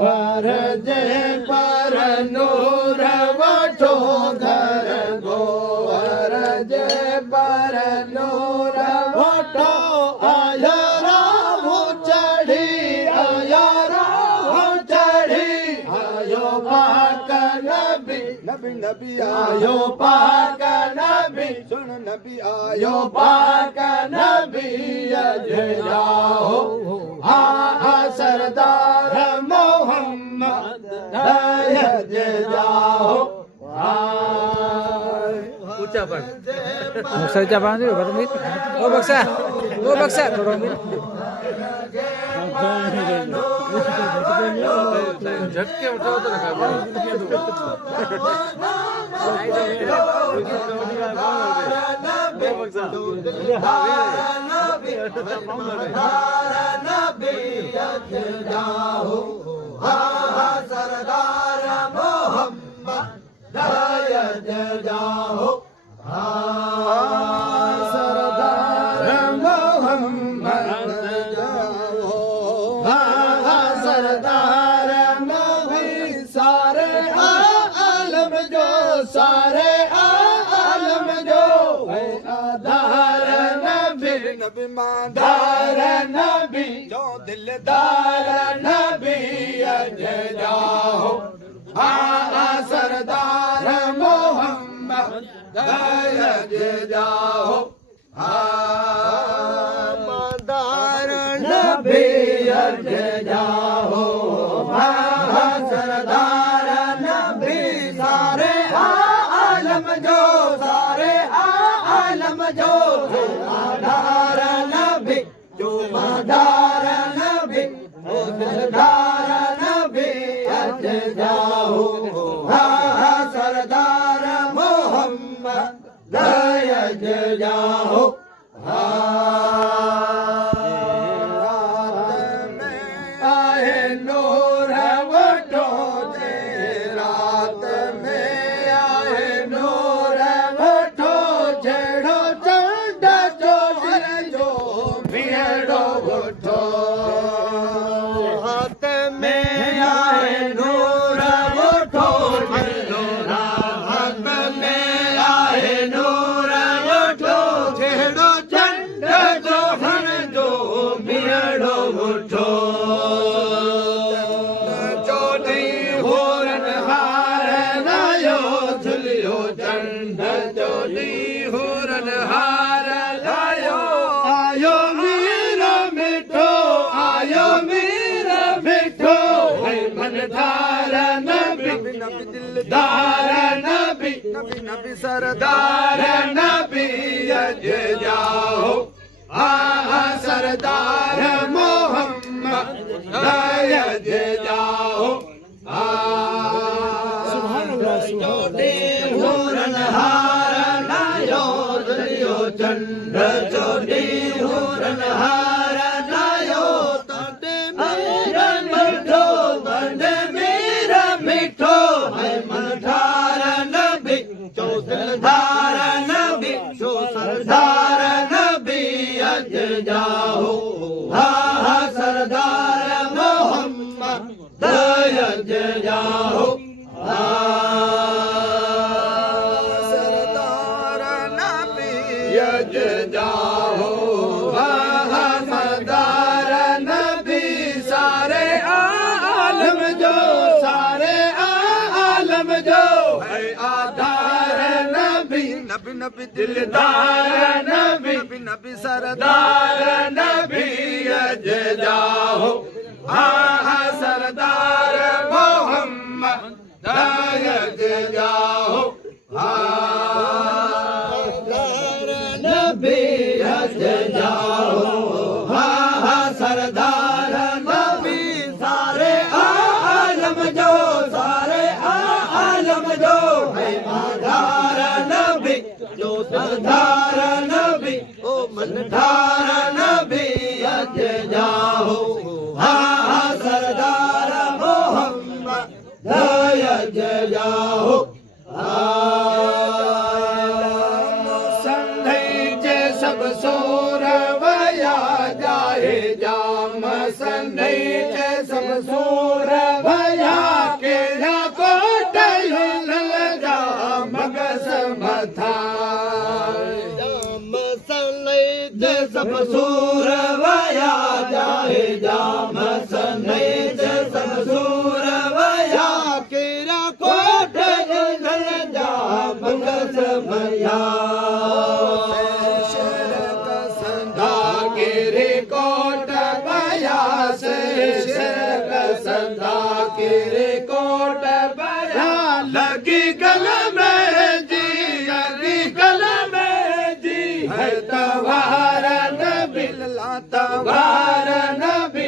વરજે પરનો રવઠો ઘર ગો વરજે પરનો રવઠો અયરા ચડી અયરા ચડી આયો પાક નબી નબી નબી આયો પાક નબી સુન નબી આયો પાક નબી અજે જાઓ હા સરદાર મોહમ્મદ અજે જાઓ ऊंचा पर ऊंचा पान दे बता मित ओ बक्सा थोड़ा मित झटके उठाओ तो लगा सरदार मोहम्मद जाओ सरदार मोहम्मद जाओ सरदार नबी सारे आलम जो सारे आलम जो आधार नबी नबी माधार नबी जो दिलदार नबी अज जाओ सरदार मोहम्मद अज जाओ मदार नबी अज जाओ सरदार नबी सारे आलम जो सारे आलम जो आधार नबी जो मदार नबी ओ दिलदार नबी अज जाओ सरदार मोहम्मद अज जाओ रात में आए नूर वठो जे रात में आए नूर वठो जड़ो चंड जो जो भेड़ो वठो हाथ में आए नूर वठो हाथ में आए नूर वठो जड़ो चंड जो जो भेड़ो वठो चोटी होरन हार लायो झुलियो चंड चोटी होरन हार लायो आयो मीरा मिठो आयो मीरा मिठो मन धार नबी नबी दिलदार नबी नबी नबी सरदार नबी अज जाओ सरदार मोहम्मद अज जाओ चोटी होरन हार लायो झुलियो चंड चोटी होरन हार लायो तोते मेरा मिठो बंद मेरा मिठो है मन धार नबी जो दिलदार नबी जो सरदार नबी अज जाओ सरदार मोहम्मद अज जाओ सरदार नबी अज जाओ सरदार नबी सारे आलम जो सारे आलम जो है आधार नबी नबी नबी दिलदार नबी नबी नबी सरदार नबी अज जाओ सरदार मोहम्मद अज जाओ नबी अज जाओ सरदार नबी सारे आलम जो सारे आलम जो है आधार नबी जो सरदार नबी ओ मन धार नबी अज जाओ सरदार मोहम्मद अज जाओ संधई जे सब सोर वया जाए जाम सनई जे सब सूर भया केरा कोट लल जा मगस मथा जाम सनई जे सब सूर भया जाए जाम सनई जे सब सूर भया केरा कोट लल जा मगस मथा कोट बया लगी गल में जी लगी गल में जी है तवार नबी तवार नबी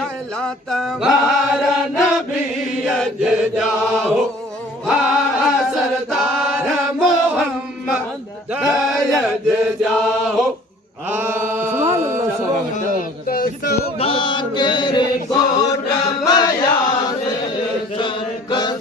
तवार नबी अज जाओ सरदार मोहम्मद अज जाओ सदा तेरे कोट बया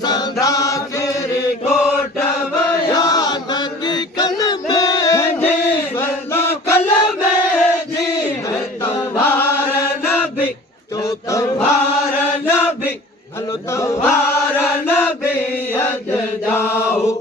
सदा तेरे कोट बया नंगी कल में जी बल्ला कल में जी है तुम्हार नबी तो तुम्हार नबी हलो तुम्हार नबी अज जाओ